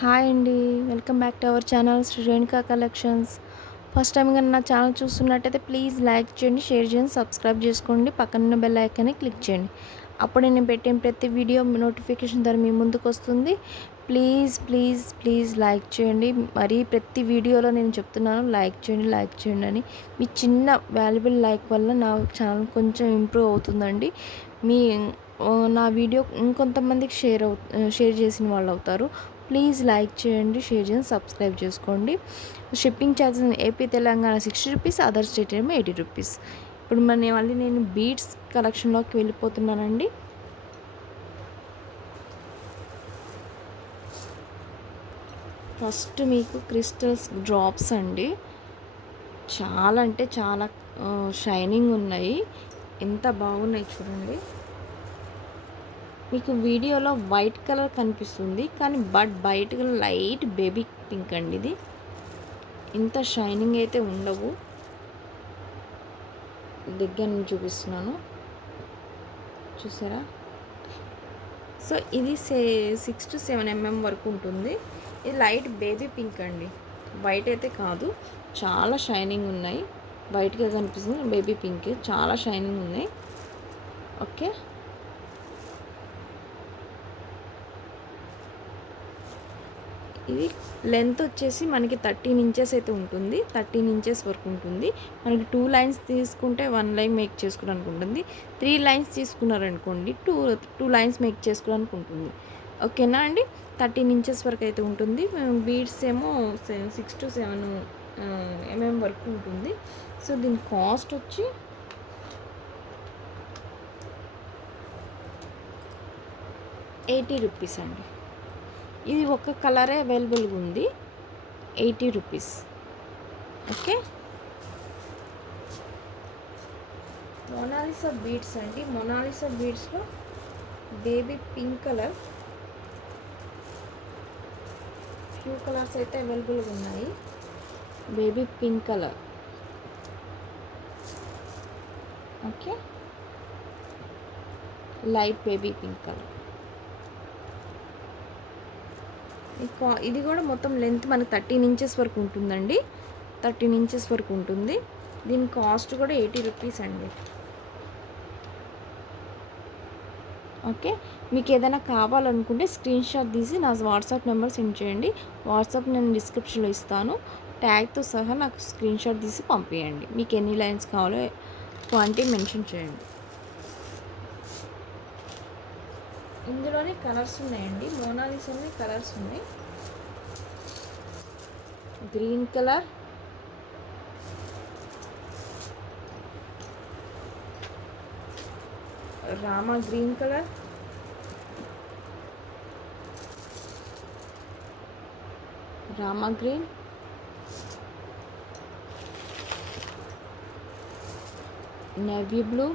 Hi అండి. Welcome back to our channel Shri Renuka collections. First time గాని నా ఛానల్ చూస్తున్నట్టయితే ప్లీజ్ లైక్ చేయండి, షేర్ చేయండి, సబ్స్క్రైబ్ చేసుకోండి. పక్కనున్న బెల్ ఐకాన్ని క్లిక్ చేయండి. అప్పుడే నేను పెట్టే ప్రతి వీడియో నోటిఫికేషన్ ద్వారా మీ ముందుకు వస్తుంది. ప్లీజ్ ప్లీజ్ ప్లీజ్ లైక్ చేయండి. మరి ప్రతి వీడియోలో నేను చెప్తున్నాను లైక్ చేయండి, లైక్ చేయండి అని. మీ చిన్న వాల్యుబుల్ లైక్ వల్ల నా ఛానల్ కొంచెం ఇంప్రూవ్ అవుతుందండి. మీ నా వీడియో ఇంకొంతమందికి షేర్ చేసిన వాళ్ళు అవుతారు. ప్లీజ్ లైక్ చేయండి, షేర్ చేయండి, సబ్స్క్రైబ్ చేసుకోండి. Shipping charges AP Telangana 60 rupees, other state ఏమో 80 రూపీస్. ఇప్పుడు మళ్ళీ నేను బీడ్స్ కలెక్షన్లోకి వెళ్ళిపోతున్నానండి. ఫస్ట్ మీకు క్రిస్టల్స్ డ్రాప్స్ అండి. చాలా అంటే చాలా షైనింగ్ ఉన్నాయి. ఎంత బాగున్నాయి చూడండి. మీకు వీడియోలో వైట్ కలర్ కనిపిస్తుంది, కానీ బయట లైట్ బేబీ పింక్ అండి. ఇది ఇంత షైనింగ్ అయితే ఉండవు. దగ్గర నుంచి చూపిస్తున్నాను, చూసారా? సో ఇది 6 to 7 mm వరకు ఉంటుంది. ఇది లైట్ బేబీ పింక్ అండి, వైట్ అయితే కాదు. చాలా షైనింగ్ ఉన్నాయి. వైట్గా కనిపిస్తుంది, బేబీ పింక్, చాలా షైనింగ్ ఉన్నాయి. ఓకే, ఇది లెంత్ వచ్చేసి మనకి 13 ఇంచెస్ అయితే ఉంటుంది. 13 ఇంచెస్ వరకు ఉంటుంది. మనకి 2 లైన్స్ తీసుకుంటే 1 లైన్ మేక్ చేసుకోవడానికి ఉంటుంది. 3 లైన్స్ తీసుకున్నారనుకోండి, టూ లైన్స్ మేక్ చేసుకోవడానికి ఉంటుంది. ఓకేనా అండి? 13 ఇంచెస్ వరకు అయితే ఉంటుంది. బీడ్స్ ఏమో 6 to 7 mm వరకు ఉంటుంది. సో దీని కాస్ట్ వచ్చి ₹80 అండి. ఇది ఒక కలరే అవైలబుల్గా ఉంది, ₹80. ఓకే, మొనాలిసా బీడ్స్ అండి. మొనాలిసా బీడ్స్లో baby pink colour, few colours అయితే అవైలబుల్గా ఉన్నాయి. Baby pink colour, okay, light baby pink colour. ఇది కూడా మొత్తం లెంత్ మనకి 13 ఇంచెస్ వరకు ఉంటుందండి. 13 ఇంచెస్ వరకు ఉంటుంది. దీని కాస్ట్ కూడా ₹80 అండి. ఓకే, మీకు ఏదైనా కావాలనుకుంటే స్క్రీన్ షాట్ తీసి నా వాట్సాప్ నెంబర్ సెండ్ చేయండి. వాట్సాప్ నేను డిస్క్రిప్షన్లో ఇస్తాను. ట్యాగ్తో సహా నాకు స్క్రీన్ షాట్ తీసి పంపించండి. మీకు ఎన్ని లైన్స్ కావాలో క్వాంటిటీ మెన్షన్ చేయండి. ఇందులోనే కలర్స్ ఉన్నాయండి. మోనాలిసాలోనే కలర్స్ ఉన్నాయి. Green colour, Rama green colour, Rama green, navy blue,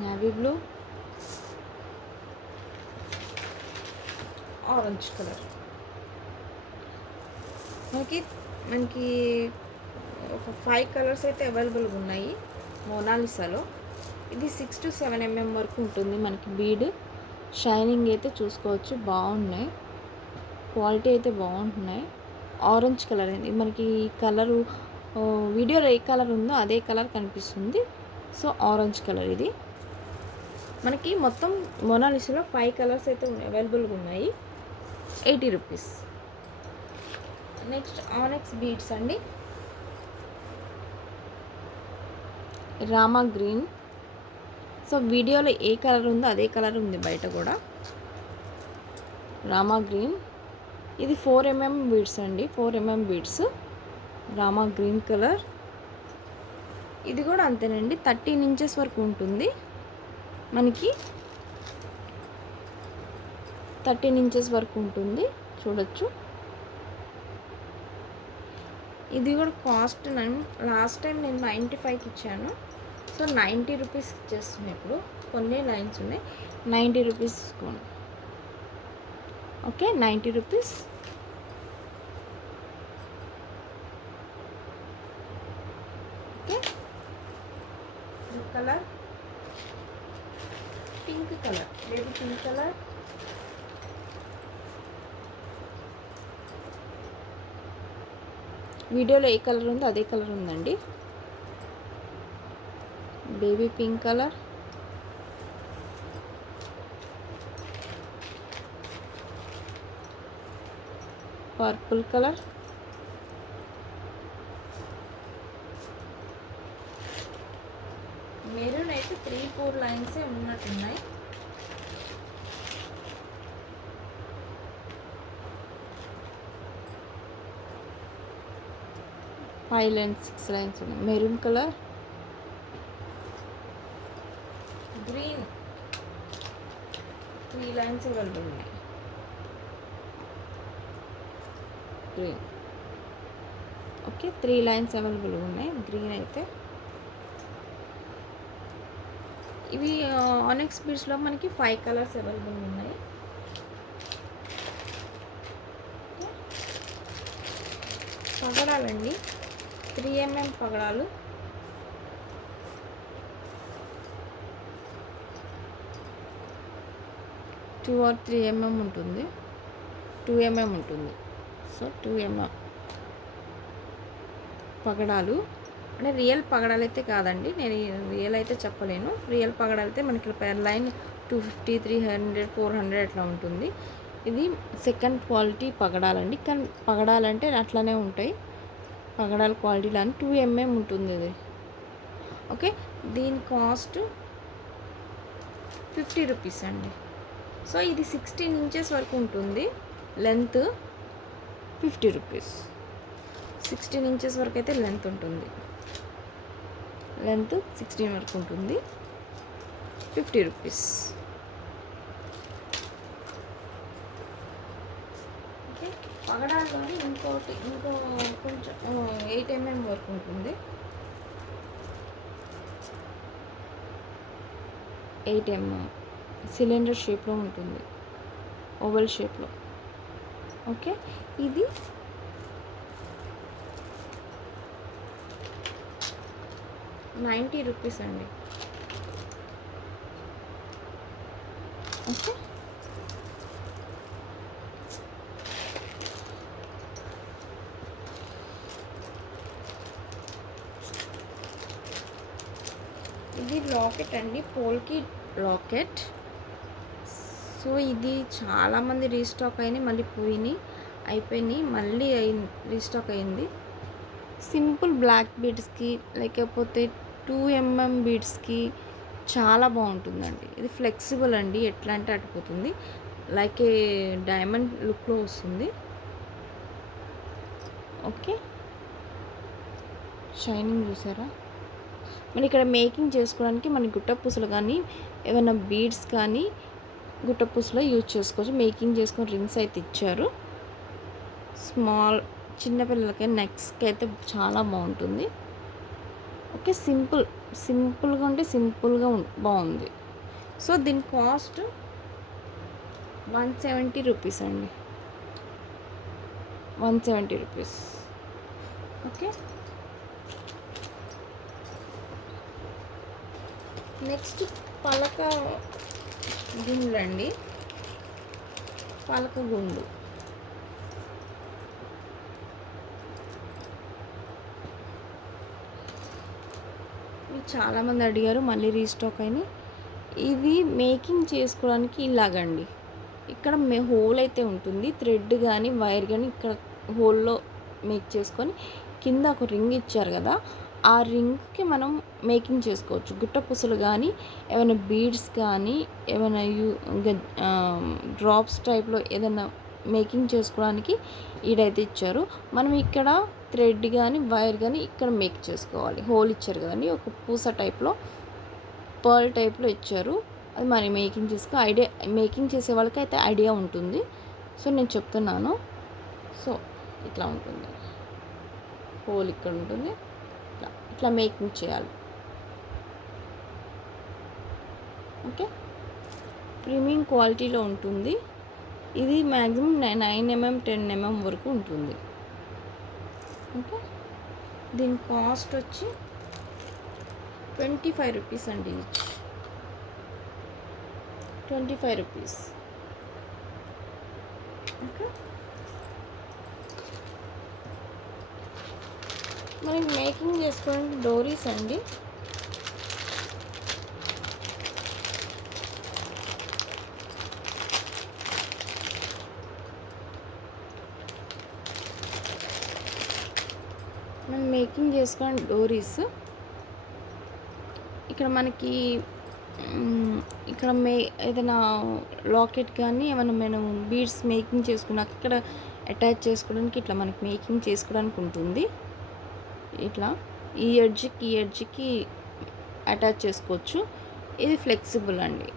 navy blue, orange colour. మనకి ఒక 5 కలర్స్ అయితే అవైలబుల్గా ఉన్నాయి మోనాలిసాలో. ఇది 6 to 7 mm వరకు ఉంటుంది. మనకి బీడ్ షైనింగ్ అయితే చూసుకోవచ్చు, బాగున్నాయి. క్వాలిటీ అయితే బాగుంటున్నాయి. ఆరెంజ్ కలర్ అయింది మనకి. కలరు వీడియోలో ఏ కలర్ ఉందో అదే కలర్ కనిపిస్తుంది. సో ఆరెంజ్ కలర్ ఇది. మనకి మొత్తం మొనాలిసాలో 5 కలర్స్ అయితే అవైలబుల్గా ఉన్నాయి. ₹80. నెక్స్ట్ ఆనెక్స్ బీడ్స్ అండి. రామా గ్రీన్. సో వీడియోలో ఏ కలర్ ఉందో అదే కలర్ ఉంది బయట కూడా. రామా గ్రీన్. ఇది 4 mm బీడ్స్ అండి, 4 mm beads. Rama green colour. ఇది కూడా అంతేనండి, 13 ఇంచెస్ వరకు ఉంటుంది. మనకి 13 ఇంచెస్ వరకు ఉంటుంది, చూడొచ్చు. ఇది కూడా కాస్ట్ లాస్ట్ టైం నేను 95కి ఇచ్చాను. సో ₹90 ఇచ్చేస్తున్నాయి. ఇప్పుడు కొన్ని లైన్స్ ఉన్నాయి, ₹90 తీసుకోండి. Okay, ₹90. Okay, blue colour, pink colour, baby pink colour. వీడియోలో ఏ కలర్ ఉందో అదే కలర్ ఉందండి. Baby pink colour, purple colour, maroon అయితే 3-4 లైన్సే ఉన్నట్టున్నాయి. ఫైవ్ లైన్స్ 6 లైన్స్ ఉన్నాయి. Maroon colour, green 3 lines available ఉన్నాయి. గ్రీన్ ఓకే, 3 లైన్స్ అవైలబుల్ ఉన్నాయి. గ్రీన్ అయితే ఇవి ఆనెక్స్ బీడ్స్లో మనకి 5 కలర్స్ అవైలబుల్ ఉన్నాయి. పగడాలండి, 3 mm పగడాలు. టూ ఆర్ 3 mm ఉంటుంది, 2 mm ఉంటుంది. So 2 mm పగడాలు. అంటే రియల్ పగడాలు అయితే కాదండి, నేను రియల్ అయితే చెప్పలేను. రియల్ పగడాలు అయితే మనకి పెర్ లైన్ 250, 300, 400 అట్లా ఉంటుంది. ఇది సెకండ్ క్వాలిటీ పగడాలండి, కానీ పగడాలంటే అట్లానే ఉంటాయి. పగడాల క్వాలిటీలో 2 mm ఉంటుంది ఇది. ఓకే, దీని కాస్ట్ 50 రూపీస్ అండి. సో ఇది 16 ఇంచెస్ వరకు ఉంటుంది లెంత్. 50 రూపీస్. 16 ఇంచెస్ వరకు అయితే లెంత్ ఉంటుంది. లెంత్ 16 వరకు ఉంటుంది. 50 రూపీస్. ఓకే, పగడాల్లోనే ఇంకో కొంచెం 8 mm వరకు ఉంటుంది. 8 mm సిలిండర్ షేప్లో ఉంటుంది, ఓవల్ షేప్లో. ఓకే, ఇది 90 రూపీస్ అండి. ఓకే, ఇది లాకెట్ అండి, పోల్కి లాకెట్. సో ఇది చాలామంది రీస్టాక్ అయినాయి, మళ్ళీ అయిపోయినాయి, మళ్ళీ రీస్టాక్ అయింది. సింపుల్ బ్లాక్ బీడ్స్కి లేకపోతే 2 mm బీడ్స్కి చాలా బాగుంటుందండి. ఇది ఫ్లెక్సిబుల్ అండి, ఎట్లా అంటే అటుపోతుంది, లైక్ ఏ డైమండ్ లుక్లో వస్తుంది. ఓకే, షైనింగ్ చూసారా. మరి ఇక్కడ మేకింగ్ చేసుకోవడానికి మన గుట్టపూసలు కానీ ఏమైనా బీడ్స్ కానీ గుట్టపూసలో యూజ్ చేసుకోవచ్చు. మేకింగ్ చేసుకొని రింగ్స్ అయితే ఇచ్చారు. స్మాల్ చిన్నపిల్లలకి నెక్స్కి అయితే చాలా బాగుంటుంది. ఓకే, సింపుల్గా ఉంటే సింపుల్గా బాగుంది. సో దీని కాస్ట్ 170 రూపీస్ అండి. 170 రూపీస్. ఓకే, నెక్స్ట్ పలక గుండ్లండి. పలక గుండు చాలామంది అడిగారు, మళ్ళీ రీస్టాక్ అయినాయి. ఇది మేకింగ్ చేసుకోవడానికి ఇలాగండి, ఇక్కడ హోల్ అయితే ఉంటుంది, థ్రెడ్ కానీ వైర్ కానీ ఇక్కడ హోల్లో మేక్ చేసుకొని కింద ఒక రింగ్ ఇచ్చారు కదా, ఆ రింగ్కి మనం మేకింగ్ చేసుకోవచ్చు. గుట్టపూసలు కానీ ఏమైనా బీడ్స్ కానీ ఏమైనా డ్రాప్స్ టైప్లో ఏదైనా మేకింగ్ చేసుకోవడానికి ఈడైతే ఇచ్చారు. మనం ఇక్కడ థ్రెడ్ కానీ వైర్ కానీ ఇక్కడ మేక్ చేసుకోవాలి. హోల్ ఇచ్చారు కదండి, ఒక పూస టైప్లో పర్ల్ టైప్లో ఇచ్చారు. అది మరి మేకింగ్ చేసే వాళ్ళకి అయితే ఐడియా ఉంటుంది. సో నేను చెప్తున్నాను. సో ఇట్లా ఉంటుంది, హోల్ ఇక్కడ ఉంటుంది, ఇట్లా మేకింగ్ చేయాలి. ఓకే, ప్రీమియం క్వాలిటీలో ఉంటుంది. ఇది మ్యాక్సిమం 9 mm 10 mm వరకు ఉంటుంది. ఓకే, దీని కాస్ట్ వచ్చి 25 రూపీస్ అండి ఈచ్. ₹25. ఓకే. మనకి మేకింగ్ చేసుకోవడానికి డోరీస్ అండి. మనం మేకింగ్ చేసుకోవడానికి డోరీస్ ఇక్కడ మనకి ఇక్కడ ఏదైనా లాకెట్ కానీ ఏమైనా మనం బీడ్స్ మేకింగ్ చేసుకున్నాక ఇక్కడ అటాచ్ చేసుకోవడానికి ఇట్లా మనకి మేకింగ్ చేసుకోవడానికి ఉంటుంది. ఇట్లా ఈ ఎడ్జ్కి అటాచ్ చేసుకోవచ్చు. ఇది ఫ్లెక్సిబుల్ అండి.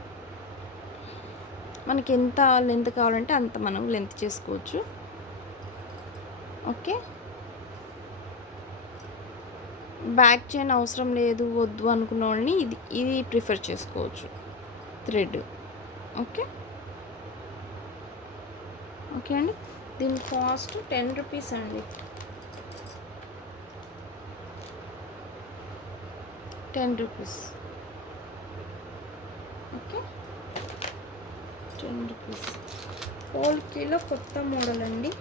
మనకి ఎంత లెంత్ కావాలంటే అంత మనం లెంత్ చేసుకోవచ్చు. ఓకే. బ్యాక్ చైన్ అవసరం లేదు వద్దు అనుకున్న వాళ్ళని ఇది ప్రిఫర్ చేసుకోవచ్చు. థ్రెడ్. ఓకే. ఓకే అండి. దీని కాస్ట్ ₹10 అండి. ₹10. ఓకే. ₹10. పోల్కీలో కొత్త మోడల్ అండి.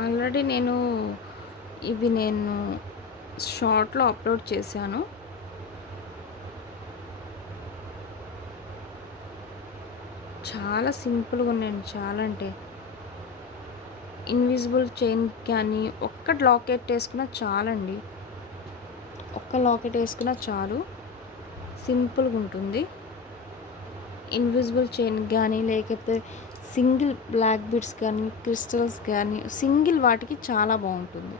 ఆల్రెడీ నేను షార్ట్లో అప్లోడ్ చేశాను. చాలా సింపుల్గా ఉన్నాయండి. చాలా అంటే ఇన్విజిబుల్ చైన్ కానీ ఒక్క లాకెట్ వేసుకున్నా చాలండి. ఒక్క లాకెట్ వేసుకున్నా చాలు. సింపుల్గా ఉంటుంది. ఇన్విజిబుల్ చైన్ కానీ లేకపోతే సింగిల్ బ్లాక్ బీడ్స్ కానీ క్రిస్టల్స్ కానీ సింగిల్ వాటికి చాలా బాగుంటుంది.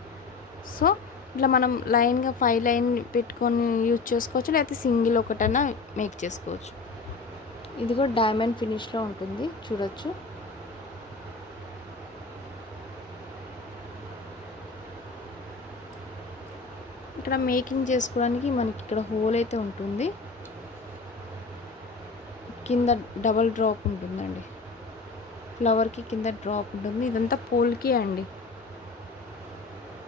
సో ఇట్లా మనం లైన్గా 5 లైన్ పెట్టుకొని యూజ్ చేసుకోవచ్చు. లేకపోతే సింగిల్ ఒకటైనా మేక్ చేసుకోవచ్చు. ఇది కూడా డైమండ్ ఫినిష్లో ఉంటుంది, చూడొచ్చు. ఇక్కడ మేకింగ్ చేసుకోవడానికి మనకి ఇక్కడ హోల్ అయితే ఉంటుంది. కింద డబల్ డ్రాప్ ఉంటుందండి. ఫ్లవర్కి కింద డ్రాప్ ఉంటుంది. ఇదంతా పోల్కి అండి.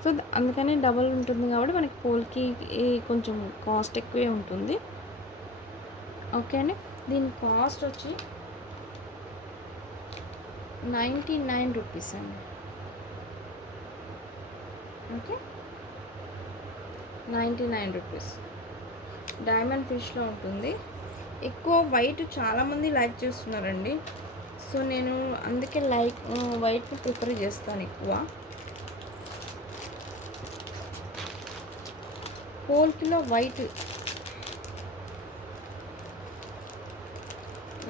సో అందుకని డబల్ ఉంటుంది కాబట్టి మనకి పోల్కి కొంచెం కాస్ట్ ఎక్కువే ఉంటుంది. ఓకే అండి. దీని కాస్ట్ వచ్చి ₹99 అండి. ఓకే. ₹99. డైమండ్ ఫిష్లో ఉంటుంది. ఎక్కువ వైట్ చాలామంది లైక్ చేస్తున్నారండి. సో నేను అందుకే వైట్ని ప్రిఫర్ చేస్తాను ఎక్కువ. పోల్కిలో వైట్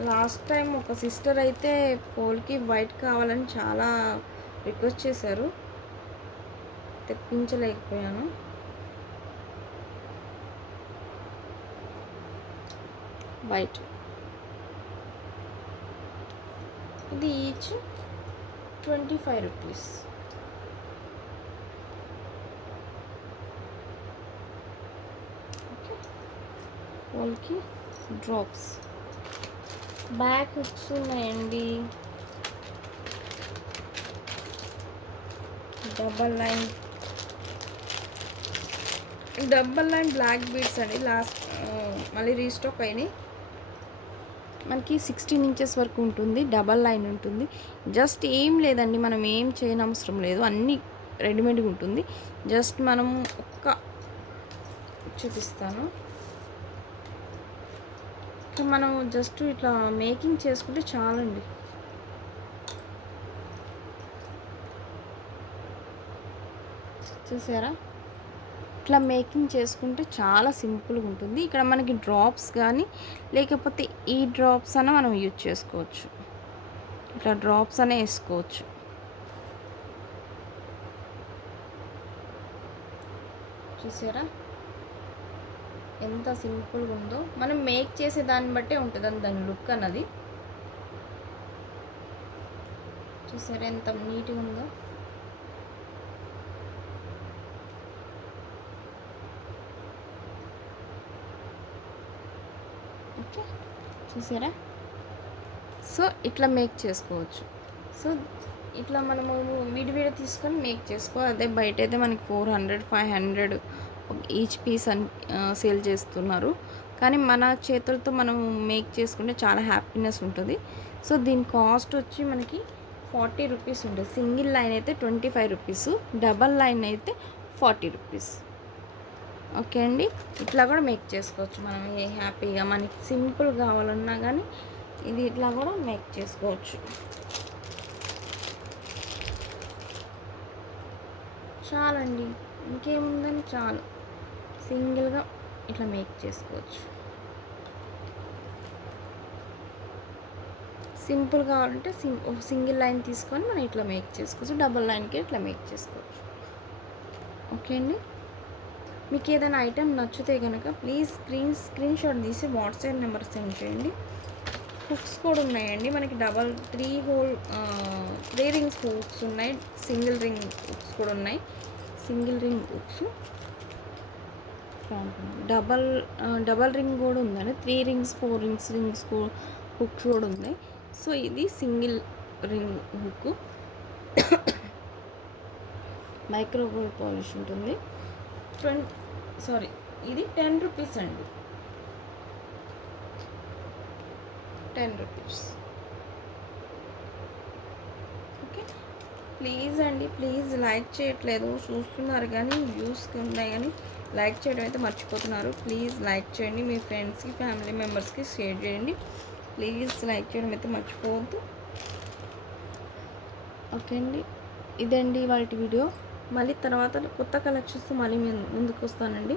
లాస్ట్ టైం ఒక సిస్టర్ అయితే పోల్కి వైట్ కావాలని చాలా రిక్వెస్ట్ చేశారు. తెప్పించలేకపోయాను. వైట్ ఇది each ₹25. Okay. Polki drops back hooks ఉన్నాయండి. డబల్ లైన్ బ్లాక్ బీడ్స్ అండి. మళ్ళీ రీస్టాక్ అయినాయి. మనకి 16 ఇంచెస్ వరకు ఉంటుంది. డబల్ లైన్ ఉంటుంది. జస్ట్ ఏం లేదండి, మనం ఏం చేయనవసరం లేదు. అన్నీ రెడీమేడ్గా ఉంటుంది. జస్ట్ మనం చూపిస్తాను. మనం జస్ట్ ఇట్లా మేకింగ్ చేసుకుంటే చాలండి. చూసారా? ఇట్లా మేకింగ్ చేసుకుంటే చాలా సింపుల్గా ఉంటుంది. ఇక్కడ మనకి డ్రాప్స్ కానీ లేకపోతే ఈ డ్రాప్స్ అన్న మనం యూజ్ చేసుకోవచ్చు. ఇట్లా డ్రాప్స్ అనే వేసుకోవచ్చు. చూసారా ఎంత సింపుల్గా ఉందో? మనం మేక్ చేసే దాన్ని బట్టే ఉంటుంది దాని లుక్ అన్నది. చూసారా ఎంత నీట్గా ఉందో? ఓకే, చూసారా? సో ఇట్లా మేక్ చేసుకోవచ్చు. సో ఇట్లా మనము విడివిడి తీసుకొని మేక్ చేసుకోవాలి. అదే బయటైతే మనకి 400, 500 ఈచ్ పీస్ అని సేల్ చేస్తున్నారు. కానీ మన చేతులతో మనం మేక్ చేసుకుంటే చాలా హ్యాపీనెస్ ఉంటుంది. సో దీని కాస్ట్ వచ్చి మనకి 40 రూపీస్ ఉంటుంది. సింగిల్ లైన్ అయితే 25 రూపీస్, డబల్ లైన్ అయితే 40 రూపీస్. ఓకే అండి, ఇట్లా కూడా మేక్ చేసుకోవచ్చు మనం. ఏ హ్యాపీగా మనకి సింపుల్ కావాలన్నా కానీ ఇది ఇట్లా కూడా మేక్ చేసుకోవచ్చు. చాలండి, ఇంకేముందని చాలు. సింగిల్గా ఇట్లా మేక్ చేసుకోవచ్చు. సింపుల్ కావాలంటే సింగిల్ లైన్ తీసుకొని మనం ఇట్లా మేక్ చేసుకోవచ్చు. డబుల్ లైన్కి ఇట్లా మేక్ చేసుకోవచ్చు. ఓకే అండి, మీకు ఏదైనా ఐటెం నచ్చితే కనుక ప్లీజ్ స్క్రీన్ షాట్ తీసి వాట్సాప్ నెంబర్ సెండ్ చేయండి. హుక్స్ కూడా ఉన్నాయండి మనకి. 3 రింగ్స్ హుక్స్ ఉన్నాయి, సింగిల్ రింగ్ హుక్స్ కూడా ఉన్నాయి. Single ring hooks, double ring కూడా ఉందండి. 3 రింగ్స్ 4 రింగ్స్ హుక్స్ కూడా ఉన్నాయి. సో ఇది single ring hook, microwave polish ఉంటుంది. ఇది 10 రూపీస్ అండి, 10 రూపీస్. ఓకే, ప్లీజ్ అండి, ప్లీజ్ లైక్ చేయట్లేదు. చూస్తున్నారు కానీ వ్యూస్కి ఉన్నాయి కానీ లైక్ చేయడం అయితే మర్చిపోతున్నారు. ప్లీజ్ లైక్ చేయండి, మీ ఫ్రెండ్స్కి ఫ్యామిలీ మెంబర్స్కి షేర్ చేయండి. ప్లీజ్ లైక్ చేయడం అయితే మర్చిపోవద్దు. ఓకే అండి, ఇదండి వాటి వీడియో. మళ్ళీ తర్వాత కొత్త కలెక్షన్స్ మళ్ళీ ముందుకు వస్తానండి.